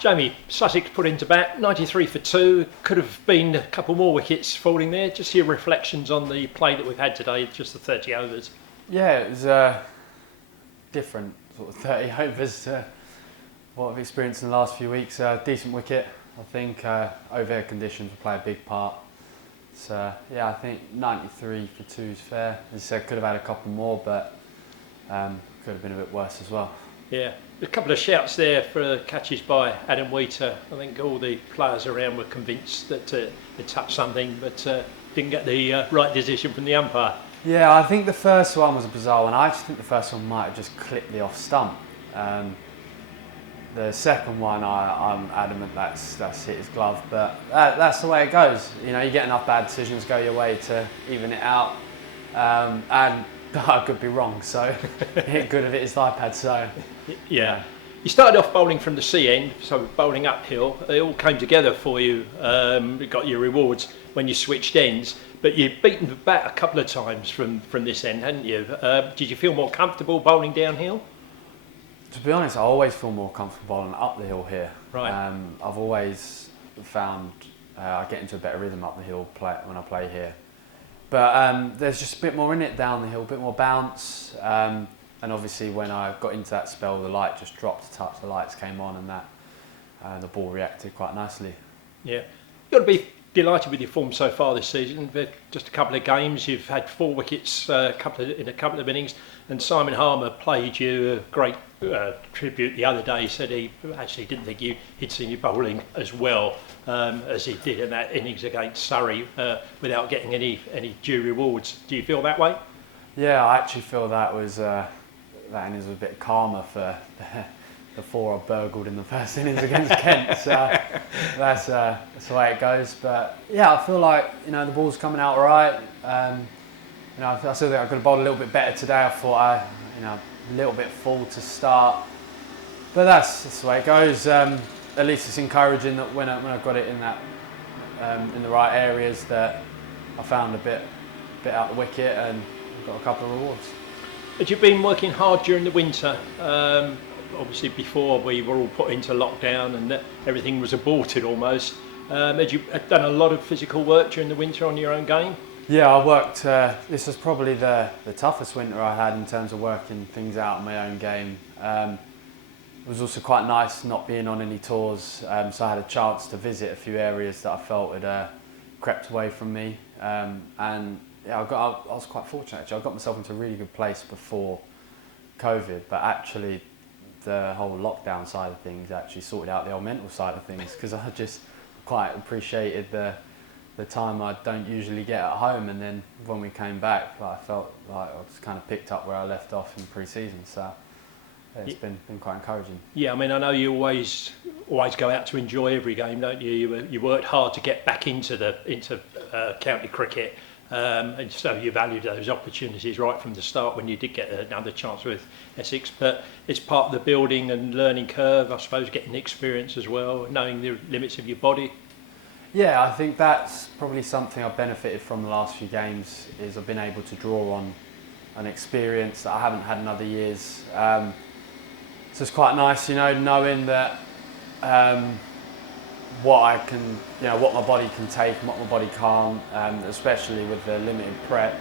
Jamie, Sussex put into bat, 93 for 2. Could have been a couple more wickets falling there. Just your reflections on the play that we've had today, just the 30 overs. Yeah, it was different sort of 30 overs to what I've experienced in the last few weeks. Decent wicket, I think. Overhead conditions will play a big part. So yeah, I think 93 for 2 is fair. As I said, could have had a couple more, but could have been a bit worse as well. Yeah, a couple of shouts there for catches by Adam Wheater. I think all the players around were convinced that it touched something, but didn't get the right decision from the umpire. Yeah, I think the first one was a bizarre one. I actually think the first one might have just clipped the off stump. The second one, I'm adamant that's hit his glove, but that's the way it goes. You know, you get enough bad decisions go your way to even it out, and I could be wrong, so it could have hit his thigh pad. So yeah. You started off bowling from the C end, so bowling uphill. It all came together for you. You got your rewards when you switched ends, but you've beaten the bat a couple of times from this end, hadn't you? Did you feel more comfortable bowling downhill? To be honest, I always feel more comfortable bowling up the hill here. Right. I've always found I get into a better rhythm up the hill when I play here. But there's just a bit more in it down the hill, a bit more bounce. And obviously when I got into that spell, the light just dropped a touch, the lights came on, and the ball reacted quite nicely. Yeah. You've got to be delighted with your form so far this season. Just a couple of games, you've had 4 wickets in a couple of innings, and Simon Harmer played you a great tribute the other day. He said he actually didn't think he'd seen you bowling as well as he did in that innings against Surrey without getting any due rewards. Do you feel that way? Yeah, I actually feel that innings was a bit calmer for the 4 I burgled in the first innings against Kent. So that's the way it goes. But yeah, I feel like the ball's coming out all right. I still think I could have bowled a little bit better today. I thought a little bit full to start, but that's the way it goes. At least it's encouraging that when I got it in that in the right areas, that I found a bit out the wicket and got a couple of rewards. Had you been working hard during the winter? Obviously before we were all put into lockdown and everything was aborted almost. Had you done a lot of physical work during the winter on your own game? Yeah, I worked. This was probably the toughest winter I had in terms of working things out in my own game. It was also quite nice not being on any tours, so I had a chance to visit a few areas that I felt had crept away from me. And yeah, I was quite fortunate actually. I got myself into a really good place before COVID, but actually the whole lockdown side of things actually sorted out the old mental side of things, because I just quite appreciated the time I don't usually get at home, and then when we came back, I felt like I just kind of picked up where I left off in pre-season. So yeah, it's been quite encouraging. Yeah, I mean, I know you always go out to enjoy every game, don't you? You worked hard to get back into county cricket, and so you valued those opportunities right from the start when you did get another chance with Essex. But it's part of the building and learning curve, I suppose, getting experience as well, knowing the limits of your body. Yeah, I think that's probably something I've benefited from the last few games, is I've been able to draw on an experience that I haven't had in other years. So it's quite nice, knowing that what my body can take and what my body can't, especially with the limited prep.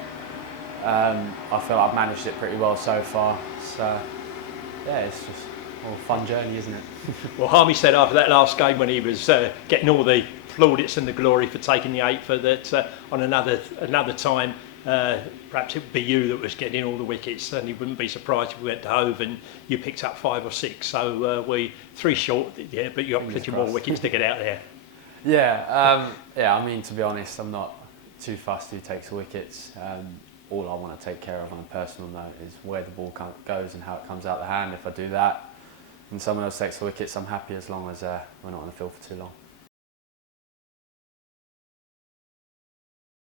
I feel I've managed it pretty well so far. So yeah, it's just a fun journey, isn't it? Well, Harmy said after that last game when he was getting all the plaudits and the glory for taking the 8 for that on another time, perhaps it would be you that was getting all the wickets, and he wouldn't be surprised if we went to Hove and you picked up 5 or 6. So we 3 short, yeah, but you got plenty more wickets to get out there. Yeah, I mean, to be honest, I'm not too fussed who takes the wickets. All I want to take care of on a personal note is where the ball goes and how it comes out the hand. If I do that and someone else takes the wickets, I'm happy as long as we're not on the field for too long.